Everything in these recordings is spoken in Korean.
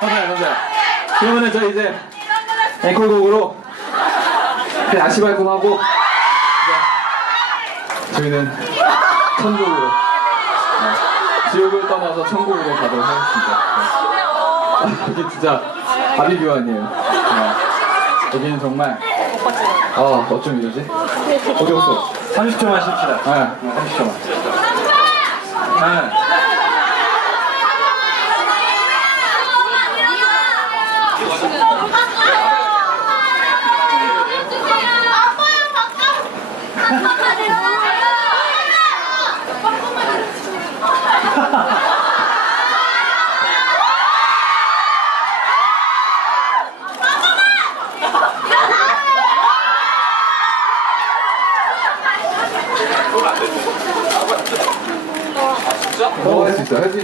감사해요, 감사해요. 그러면은 저희 이제 앵콜곡으로 발꿈하고 이제 저희는 천국으로 네, 지옥을 떠나서 천국으로 가도록 하겠습니다. 네. 이게 진짜 아니에요. 네. 여기는 정말 아 어쩜 이러지? 어디 갔어? 30초만 쉽시다. 네, 30초만. 네.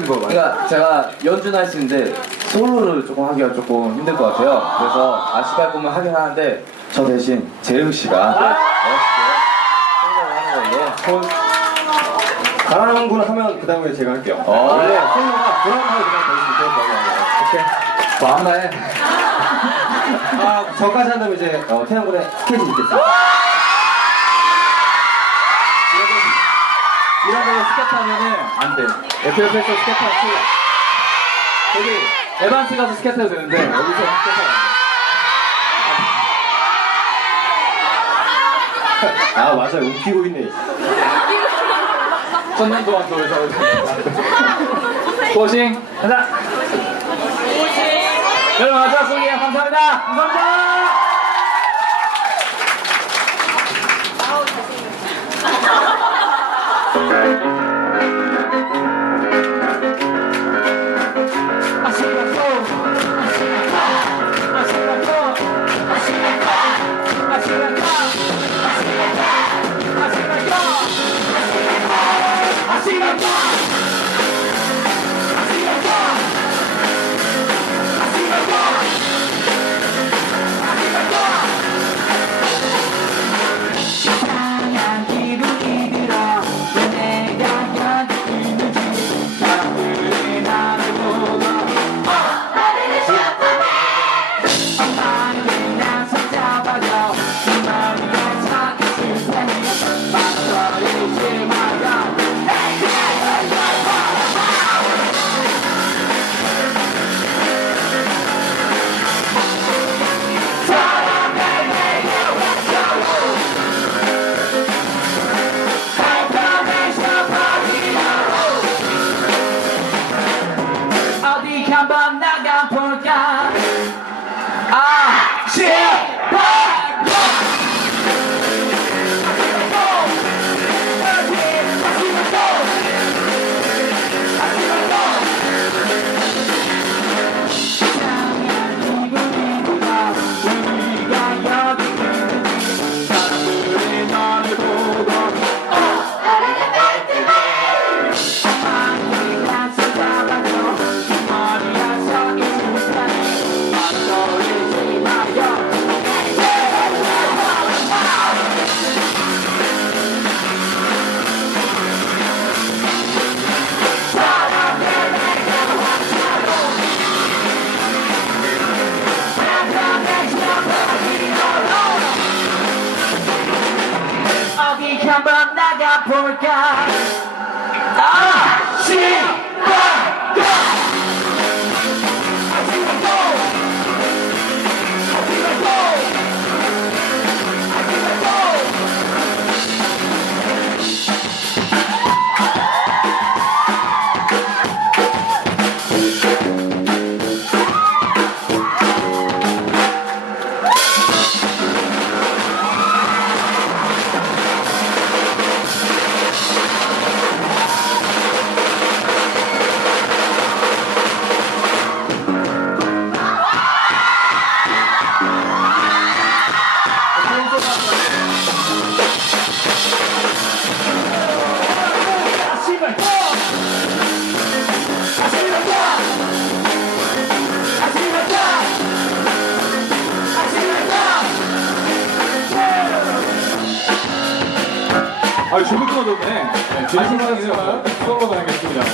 거 많아. 그러니까 제가 연주는 할 수 있는데 솔로를 조금 하기가 조금 힘들 것 같아요. 그래서 아시발 꿈을 하긴 하는데 저 대신 재흥 씨가 멋있게 솔로를 하는 걸로. 가랑군 하면 그 다음에 제가 할게요. 어. 원래 솔로가 그랑하고 그냥 거의 비슷해요. 뭐 하나 해. 아, 저까지 한다면 이제 어, 태양군의 스케줄이 있겠어요. 이런 거 스케트 하면은 안 돼. 스케트 하면 틀려. 저기 에반스 가서 스케트 해도 되는데 여기서 스케트 하면 안 돼. 아, 맞아요. 웃기고 있네. 천년 동안 또 여기서 고싱 가자. 여러분 마지막 감사합니다. 감사합니다. Así me va, así me va, así me va. 아 나가볼 아, 중국 끊어줬네. 중국 끊어줬지만 수업으로 다니겠습니다.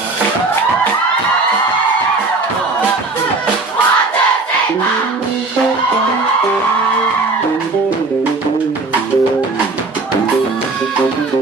Thank. 아.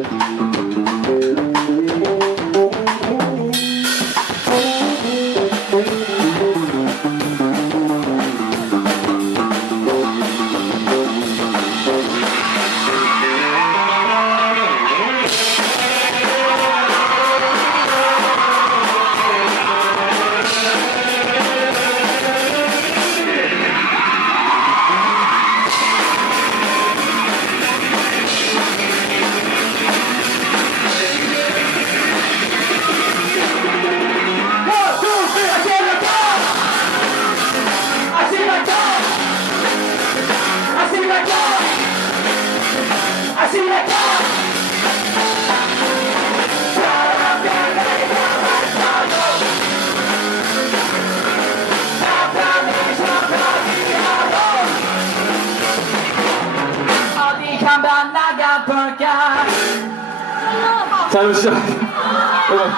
자, 그럼 시작. 여러분.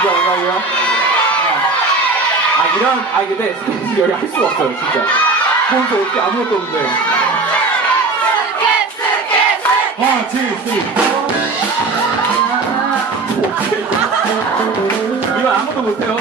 이거 얼마예요? 아, 이런, 아, 근데 스케치 여기 할 수가 없어요, 진짜. 뭔가 어떻게 아무것도 없는데. 하나, 둘, 셋. 이거 아무도 못해요.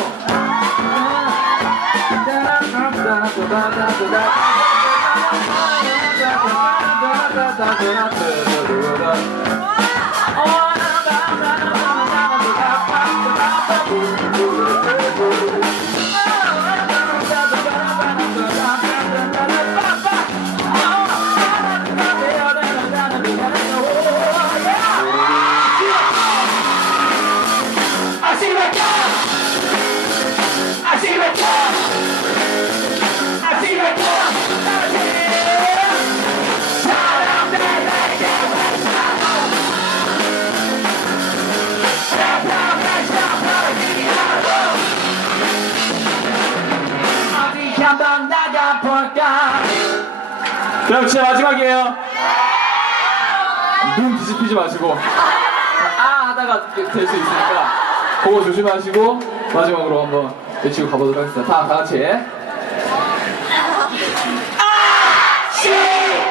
그럼 진짜 마지막이에요. 눈 뒤집히지 마시고 아 하다가 될 수 있으니까 그거 조심하시고 마지막으로 한번 외치고 가보도록 하겠습니다. 다, 다 같이. 아! 시!